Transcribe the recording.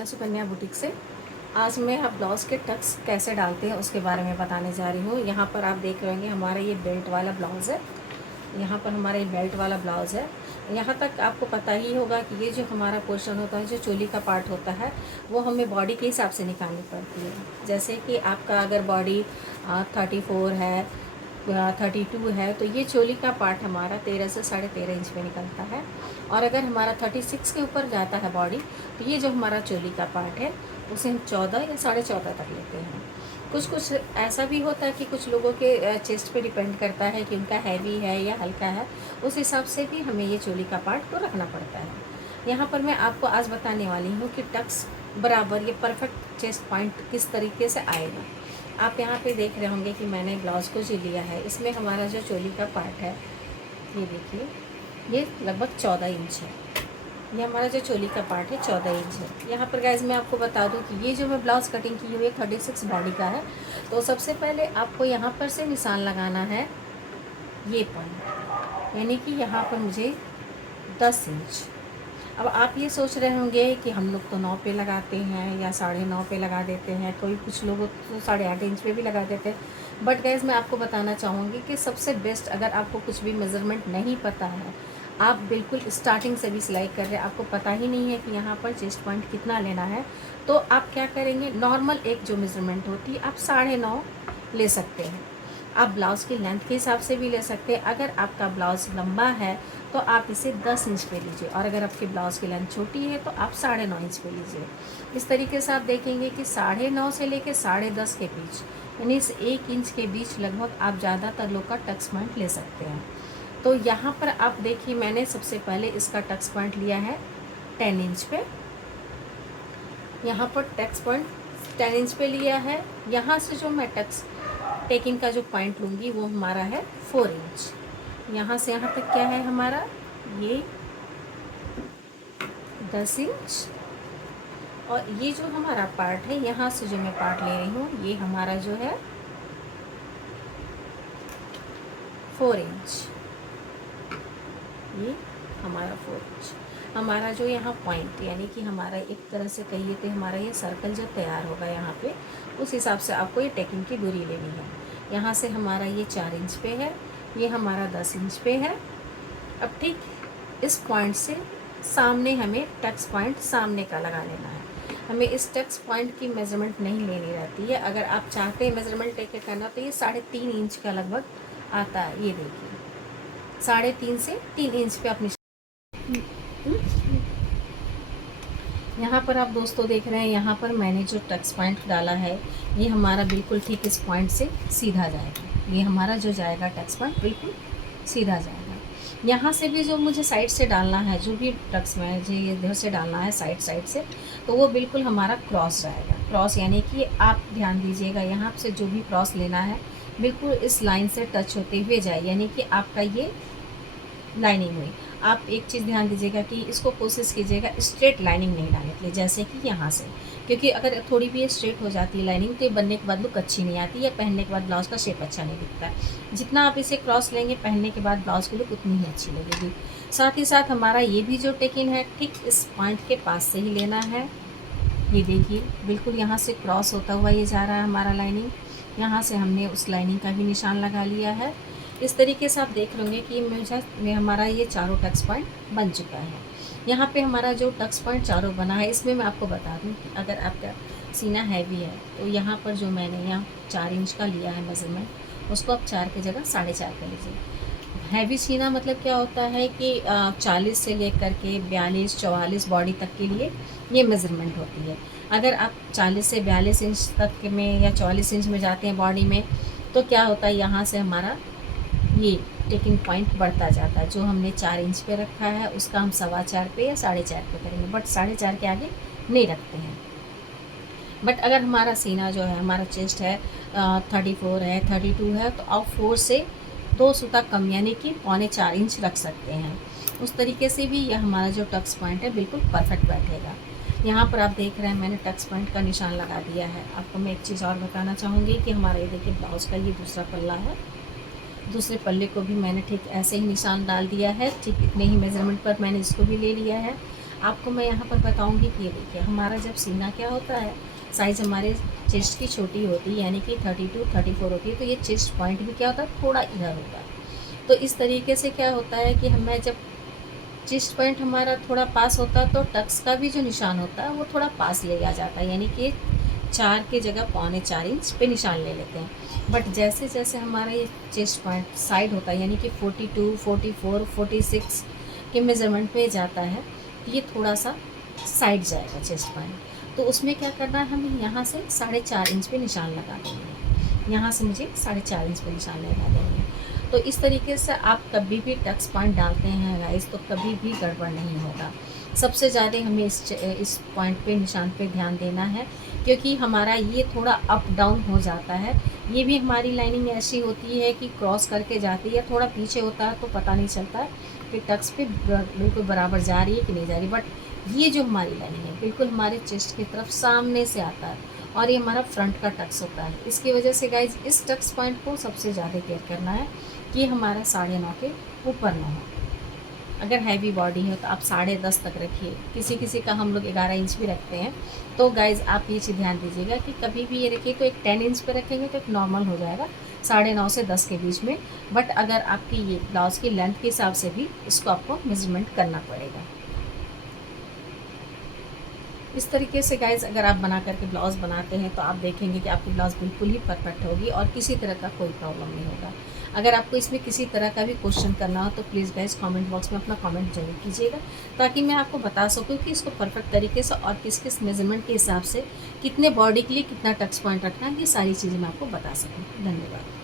मैं सुकन्या बुटीक से। आज मैं आप ब्लाउज़ के टक्स कैसे डालते हैं उसके बारे में बताने जा रही हूँ। यहाँ पर आप देख रहे होंगे हमारा ये बेल्ट वाला ब्लाउज़ है। यहाँ पर हमारा ये बेल्ट वाला ब्लाउज़ है। यहाँ तक आपको पता ही होगा कि ये जो हमारा पोर्शन होता है, जो चोली का पार्ट होता है, वो हमें बॉडी के हिसाब से निकालनी पड़ती है। जैसे कि आपका अगर बॉडी 34 है, 32 है, तो ये चोली का पार्ट हमारा 13 से 13.5 इंच पे निकलता है। और अगर हमारा 36 के ऊपर जाता है बॉडी, तो ये जो हमारा चोली का पार्ट है उसे हम 14 या 14.5 तक लेते हैं। कुछ ऐसा भी होता है कि कुछ लोगों के चेस्ट पे डिपेंड करता है कि उनका हैवी है या हल्का है, उस हिसाब से भी हमें ये चोली का पार्ट को रखना पड़ता है। यहाँ पर मैं आपको आज बताने वाली हूँ कि टक्स बराबर ये परफेक्ट चेस्ट पॉइंट किस तरीके से आएगा। आप यहाँ पे देख रहे होंगे कि मैंने ब्लाउज़ को जो लिया है, इसमें हमारा जो चोली का पार्ट है, ये देखिए, ये लगभग 14 इंच है। ये हमारा जो चोली का पार्ट है 14 इंच है। यहाँ पर गाइज मैं आपको बता दूँ कि ये जो मैं ब्लाउज़ कटिंग की हुई है 36 बॉडी का है। तो सबसे पहले आपको यहाँ पर से निशान लगाना है ये पॉइंट, यानी कि यहाँ पर मुझे 10 इंच। अब आप ये सोच रहे होंगे कि हम लोग तो 9 पे लगाते हैं या 9.5 पे लगा देते हैं, कोई कुछ लोग तो 8.5 इंच पे भी लगा देते हैं। बट गाइज मैं आपको बताना चाहूँगी कि सबसे बेस्ट, अगर आपको कुछ भी मेज़रमेंट नहीं पता है, आप बिल्कुल स्टार्टिंग से भी सिलाई कर रहे हैं, आपको पता ही नहीं है कि यहाँ पर चेस्ट पॉइंट कितना लेना है, तो आप क्या करेंगे, नॉर्मल एक जो मेज़रमेंट होती है आप 9.5 ले सकते हैं। आप ब्लाउज़ की लेंथ के हिसाब से भी ले सकते हैं। अगर आपका ब्लाउज़ लंबा है तो आप इसे 10 इंच पे लीजिए, और अगर आपकी ब्लाउज़ की लेंथ छोटी है तो आप 9.5 इंच पे लीजिए। इस तरीके से आप देखेंगे कि 9.5 से लेकर 10.5 के बीच, यानी इस 1 इंच के बीच लगभग आप ज़्यादातर लोग का टक्स पॉइंट ले सकते हैं। तो यहाँ पर आप देखिए, मैंने सबसे पहले इसका टक्स पॉइंट लिया है 10 इंच पे। यहाँ पर टक्स पॉइंट 10 इंच पे लिया है। यहाँ से जो मैं टक्स टेकिंग का जो पॉइंट लूँगी वो हमारा है 4 इंच। यहाँ से यहाँ तक क्या है हमारा, ये 10 इंच। और ये जो हमारा पार्ट है, यहाँ से जो मैं पार्ट ले रही हूँ, ये हमारा जो है 4 इंच। ये हमारा 4 इंच, हमारा जो यहाँ पॉइंट, यानी कि हमारा एक तरह से कहिए तो हमारा ये सर्कल जब तैयार होगा यहाँ पे, उस हिसाब से आपको ये टेकिंग की दूरी लेनी है। यहाँ से हमारा ये 4 इंच पे है, ये हमारा 10 इंच पे है। अब ठीक इस पॉइंट से सामने हमें टक्स पॉइंट सामने का लगा लेना है। हमें इस टक्स पॉइंट की मेज़रमेंट नहीं लेनी रहती है। अगर आप चाहते हैं मेज़रमेंट लेके करना, तो ये 3.5 इंच का लगभग आता है। ये देखिए, 3.5 से 3 इंच पे आप यहाँ पर आप दोस्तों देख रहे हैं, यहाँ पर मैंने जो टक्स पॉइंट डाला है, ये हमारा बिल्कुल ठीक इस पॉइंट से सीधा जाएगा। ये हमारा जो जाएगा टक्स पॉइंट बिल्कुल सीधा जाएगा। यहाँ से भी जो मुझे साइड से डालना है, जो भी टक्स में मुझे ये इधर से डालना है साइड से, तो वो बिल्कुल हमारा क्रॉस जाएगा। क्रॉस यानी कि आप ध्यान दीजिएगा, यहाँ से जो भी क्रॉस लेना है बिल्कुल इस लाइन से टच होते हुए जाए, यानी कि आपका ये लाइनिंग हुई। आप एक चीज़ ध्यान दीजिएगा कि इसको कोशिश कीजिएगा स्ट्रेट लाइनिंग नहीं डालने के लिए, जैसे कि यहाँ से, क्योंकि अगर थोड़ी भी स्ट्रेट हो जाती है लाइनिंग, तो ये बनने के बाद लुक अच्छी नहीं आती है, पहनने के बाद ब्लाउज़ का शेप अच्छा नहीं दिखता है। जितना आप इसे क्रॉस लेंगे पहनने के बाद ब्लाउज़ की लुक उतनी ही अच्छी लगेगी। साथ ही साथ हमारा ये भी जो टेकिन है, ठीक इस पॉइंट के पास से ही लेना है। ये देखिए, बिल्कुल यहाँ से क्रॉस होता हुआ ये जा रहा है हमारा लाइनिंग। यहाँ से हमने उस लाइनिंग का भी निशान लगा लिया है। इस तरीके से आप देख लेंगे कि हमारा ये चारों टक्स पॉइंट बन चुका है। यहाँ पे हमारा जो टक्स पॉइंट चारों बना है, इसमें मैं आपको बता दूँ कि अगर आपका सीना हैवी है, तो यहाँ पर जो मैंने यहाँ 4 इंच का लिया है मेज़रमेंट, उसको आप 4 की जगह 4.5 कर लीजिए। हैवी सीना मतलब क्या होता है कि 40 से लेकर के 42-44 बॉडी तक के लिए ये मेज़रमेंट होती है। अगर आप 40 से 42 इंच तक में या 44 इंच में जाते हैं बॉडी में, तो क्या होता है, यहाँ से हमारा ये टेकिंग पॉइंट बढ़ता जाता है। जो हमने 4 इंच पे रखा है, उसका हम 4.25 पे या 4.5 पे करेंगे, बट 4.5 के आगे नहीं रखते हैं। बट अगर हमारा सीना जो है, हमारा चेस्ट है 34 है, 32 है, तो आप 4 से 2 सूता कम, यानी कि 3.25 इंच रख सकते हैं। उस तरीके से भी यह हमारा जो टक्स पॉइंट है बिल्कुल परफेक्ट बैठेगा। यहाँ पर आप देख रहे हैं मैंने टक्स पॉइंट का निशान लगा दिया है। आपको मैं एक चीज़ और बताना चाहूँगी कि हमारा ये देखिए ब्लाउज़ का ये दूसरा पल्ला है। दूसरे पल्ले को भी मैंने ठीक ऐसे ही निशान डाल दिया है, ठीक इतने ही मेज़रमेंट पर मैंने इसको भी ले लिया है। आपको मैं यहाँ पर बताऊँगी कि ये देखिए हमारा जब सीना क्या होता है, साइज़ हमारे चेस्ट की छोटी होती है, यानी कि 32-34 होती है, तो ये चेस्ट पॉइंट भी क्या होता है, थोड़ा इधर होता है। तो इस तरीके से क्या होता है कि हमें जब चेस्ट पॉइंट हमारा थोड़ा पास होता है तो टक्स का भी जो निशान होता है वो थोड़ा पास ले आ जाता है, यानी कि 4 की जगह 4.25 इंच पे निशान ले लेते हैं। बट जैसे जैसे हमारा ये चेस्ट पॉइंट साइड होता है, यानी कि 42, 44, 46 के मेज़रमेंट पे जाता है, तो ये थोड़ा सा साइड जाएगा चेस्ट पॉइंट। तो उसमें क्या करना है, हमें यहाँ से 4.5 इंच पे निशान लगा देंगे। यहाँ से मुझे 4.5 इंच पे निशान लगा देंगे। तो इस तरीके से आप कभी भी टक्स पॉइंट डालते हैं गाइस, तो कभी भी गड़बड़ नहीं होगा। सबसे ज़्यादा हमें इस पॉइंट पे, निशान पे ध्यान देना है, क्योंकि हमारा ये थोड़ा अप डाउन हो जाता है। ये भी हमारी लाइनिंग ऐसी होती है कि क्रॉस करके जाती है, थोड़ा पीछे होता है तो पता नहीं चलता कि टक्स पे बिल्कुल बराबर जा रही है कि नहीं जा रही। बट ये जो हमारी लाइनिंग है बिल्कुल हमारे चेस्ट की तरफ सामने से आता है, और ये हमारा फ्रंट का टक्स होता है। इसकी वजह से गाइज इस टक्स पॉइंट को सबसे ज़्यादा केयर करना है कि हमारा 9.5 के ऊपर ना हो। अगर हैवी बॉडी है तो आप 10.5 तक रखिए, किसी किसी का हम लोग 11 इंच भी रखते हैं। तो गाइज़ आप ये चीज़ ध्यान दीजिएगा कि कभी भी ये रखिए तो एक 10 इंच पे रखेंगे तो एक नॉर्मल हो जाएगा 9.5 से 10 के बीच में। बट अगर आपकी ये ब्लाउज़ की लेंथ के हिसाब से भी इसको आपको मेजरमेंट करना पड़ेगा। इस तरीके से गाइज़ अगर आप बना करके ब्लाउज़ बनाते हैं तो आप देखेंगे कि आपकी ब्लाउज़ बिल्कुल ही परफेक्ट होगी और किसी तरह का कोई प्रॉब्लम नहीं होगा। अगर आपको इसमें किसी तरह का भी क्वेश्चन करना हो तो प्लीज़ गाइज़ कमेंट बॉक्स में अपना कमेंट ज़रूर कीजिएगा, ताकि मैं आपको बता सकूँ कि इसको परफेक्ट तरीके से और किस किस मेज़रमेंट के हिसाब से कितने बॉडी के लिए कितना टच पॉइंट रखना है, ये सारी चीज़ें मैं आपको बता सकूँ। धन्यवाद।